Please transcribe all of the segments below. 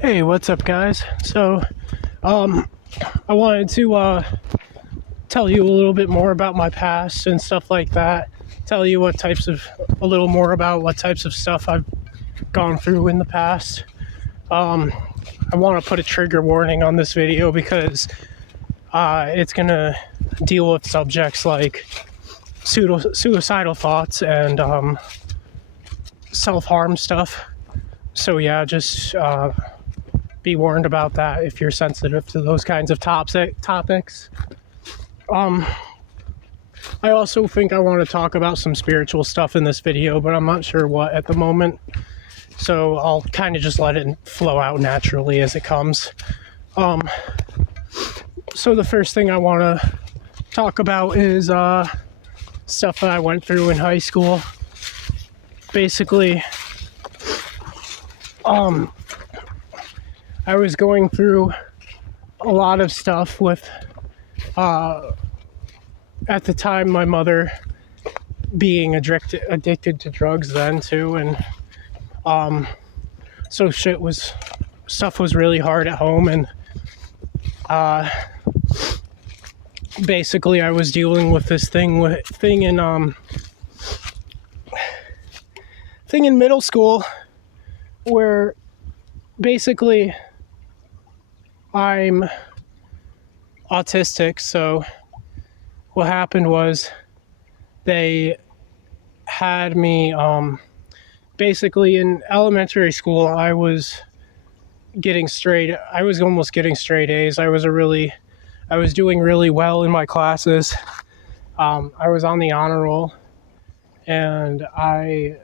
Hey, what's up, guys? I wanted to tell you a little bit more about my past and stuff like that. Tell you a little more about what types of stuff I've gone through in the past. I want to put a trigger warning on this video because it's gonna deal with subjects like suicidal thoughts and self-harm stuff. So yeah, just be warned about that if you're sensitive to those kinds of topics. I also think I want to talk about some spiritual stuff in this video, but I'm not sure what at the moment. So I'll kind of just let it flow out naturally as it comes. So the first thing I want to talk about is stuff that I went through in high school. Basically, I was going through a lot of stuff with, at the time, my mother being addicted to drugs then too, and so stuff was really hard at home, and basically I was dealing with this thing in middle school where basically I'm autistic. So what happened was they had me basically in elementary school. I was almost getting straight A's. I was doing really well in my classes. I was on the honor roll, and I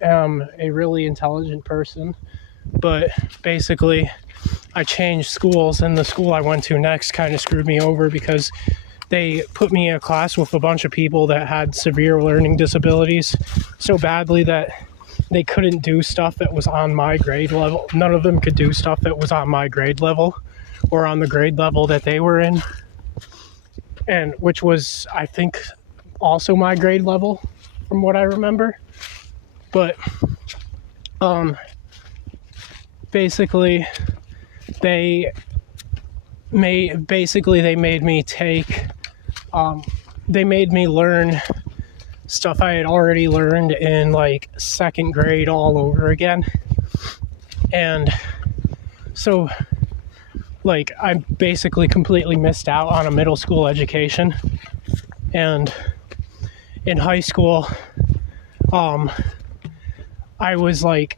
am a really intelligent person. But basically, I changed schools, and the school I went to next kind of screwed me over because they put me in a class with a bunch of people that had severe learning disabilities so badly that they couldn't do stuff that was on my grade level. None of them could do stuff that was on my grade level or on the grade level that they were in, and which was, I think, also my grade level from what I remember. But basically they made me learn stuff I had already learned in like second grade all over again. And so like I basically completely missed out on a middle school education. And in high school, I was like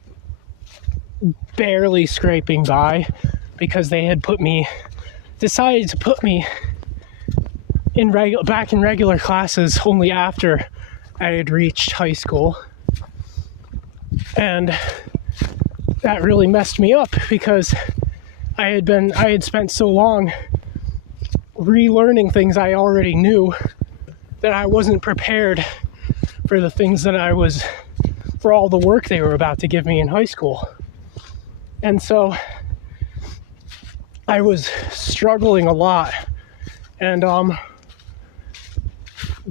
barely scraping by because they had decided to put me back in regular classes only after I had reached high school. And that really messed me up because I had spent so long relearning things I already knew that I wasn't prepared for for all the work they were about to give me in high school. And so I was struggling a lot. And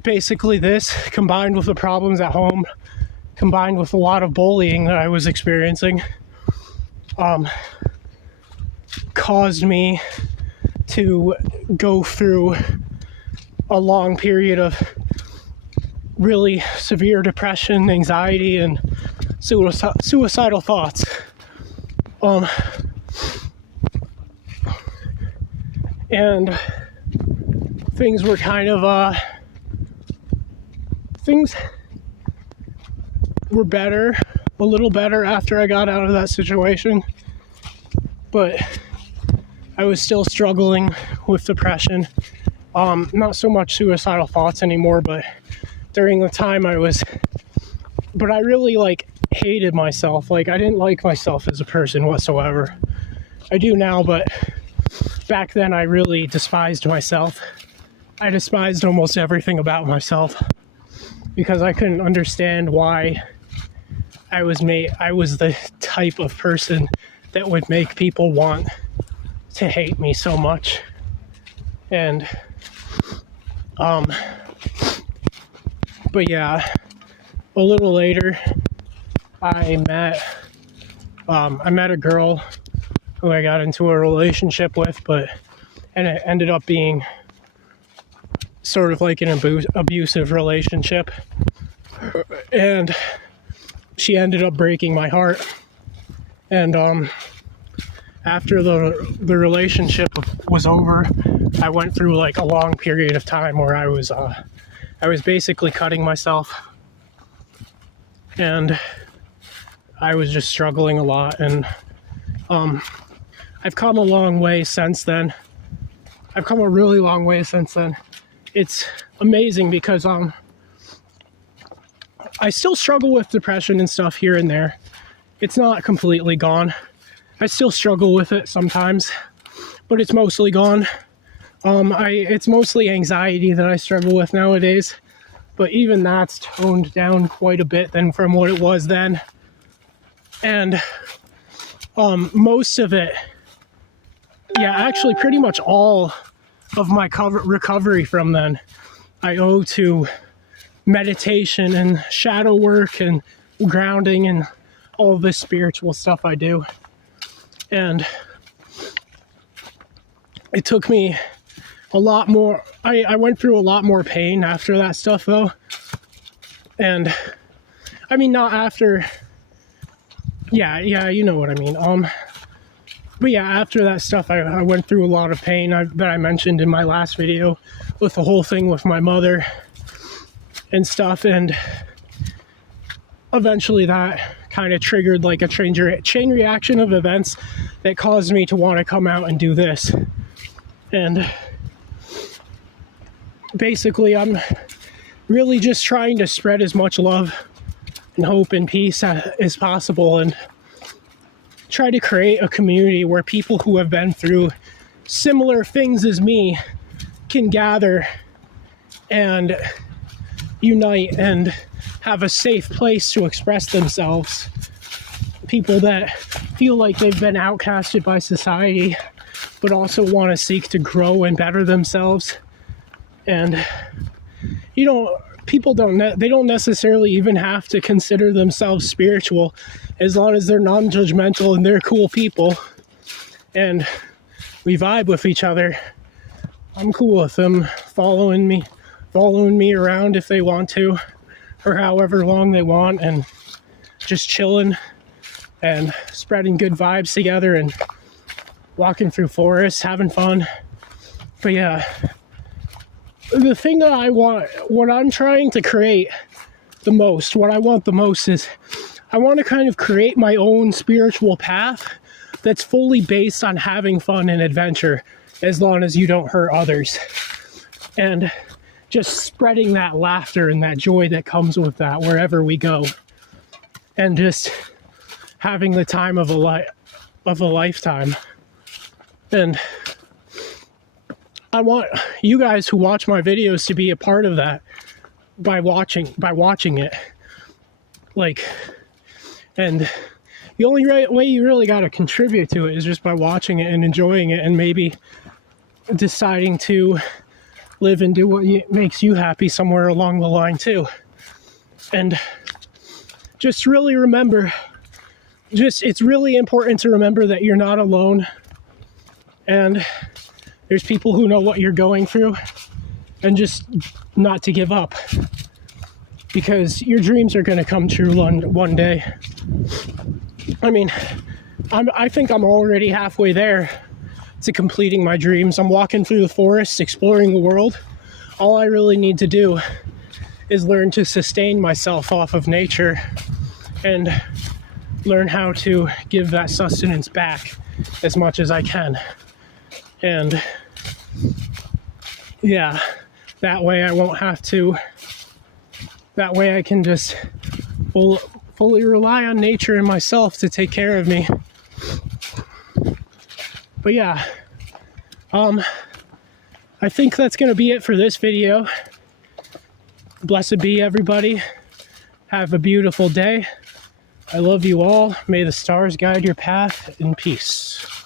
basically this, combined with the problems at home, combined with a lot of bullying that I was experiencing, caused me to go through a long period of really severe depression, anxiety, and suicidal thoughts. And things were things were a little better after I got out of that situation, but I was still struggling with depression. Not so much suicidal thoughts anymore, but during the time I really hated myself. I didn't like myself as a person whatsoever. I do now, but back then I really despised myself. I despised almost everything about myself because I couldn't understand why I was the type of person that would make people want to hate me so much. And but yeah, a little later I met a girl who I got into a relationship with, and it ended up being sort of like an abusive relationship. And she ended up breaking my heart. And after the relationship was over, I went through like a long period of time where I was basically cutting myself, and I was just struggling a lot. And I've come a long way since then. I've come a really long way since then. It's amazing because I still struggle with depression and stuff here and there. It's not completely gone. I still struggle with it sometimes, but it's mostly gone. It's mostly anxiety that I struggle with nowadays, but even that's toned down quite a bit than from what it was then. And most of it, yeah, actually pretty much all of my recovery from then, I owe to meditation and shadow work and grounding and all this spiritual stuff I do. And it took me a lot more, I went through a lot more pain after that stuff though. And I mean, not after, yeah, you know what I mean. But yeah, after that stuff, I went through a lot of pain that I mentioned in my last video with the whole thing with my mother and stuff. And eventually that kind of triggered like a chain reaction of events that caused me to want to come out and do this. And basically I'm really just trying to spread as much love and hope and peace as possible, and try to create a community where people who have been through similar things as me can gather and unite and have a safe place to express themselves. People that feel like they've been outcasted by society, but also want to seek to grow and better themselves. And, you know, people don't necessarily even have to consider themselves spiritual, as long as they're non-judgmental and they're cool people and we vibe with each other. I'm cool with them following me around if they want to, for however long they want, and just chilling and spreading good vibes together and walking through forests, having fun. But yeah, the thing that I want, what I'm trying to create the most, what I want the most is I want to kind of create my own spiritual path that's fully based on having fun and adventure, as long as you don't hurt others. And just spreading that laughter and that joy that comes with that wherever we go. And just having the time of a lifetime. And I want you guys who watch my videos to be a part of that by watching it. Like, and the only way you really got to contribute to it is just by watching it and enjoying it, and maybe deciding to live and do what makes you happy somewhere along the line too. And just really remember, it's really important to remember that you're not alone, and there's people who know what you're going through, and just not to give up, because your dreams are going to come true one day. I mean, I think I'm already halfway there to completing my dreams. I'm walking through the forest, exploring the world. All I really need to do is learn to sustain myself off of nature and learn how to give that sustenance back as much as I can. And yeah, that way I won't have to, that way I can just fully rely on nature and myself to take care of me. But yeah, I think that's going to be it for this video. Blessed be everybody. Have a beautiful day. I love you all. May the stars guide your path in peace.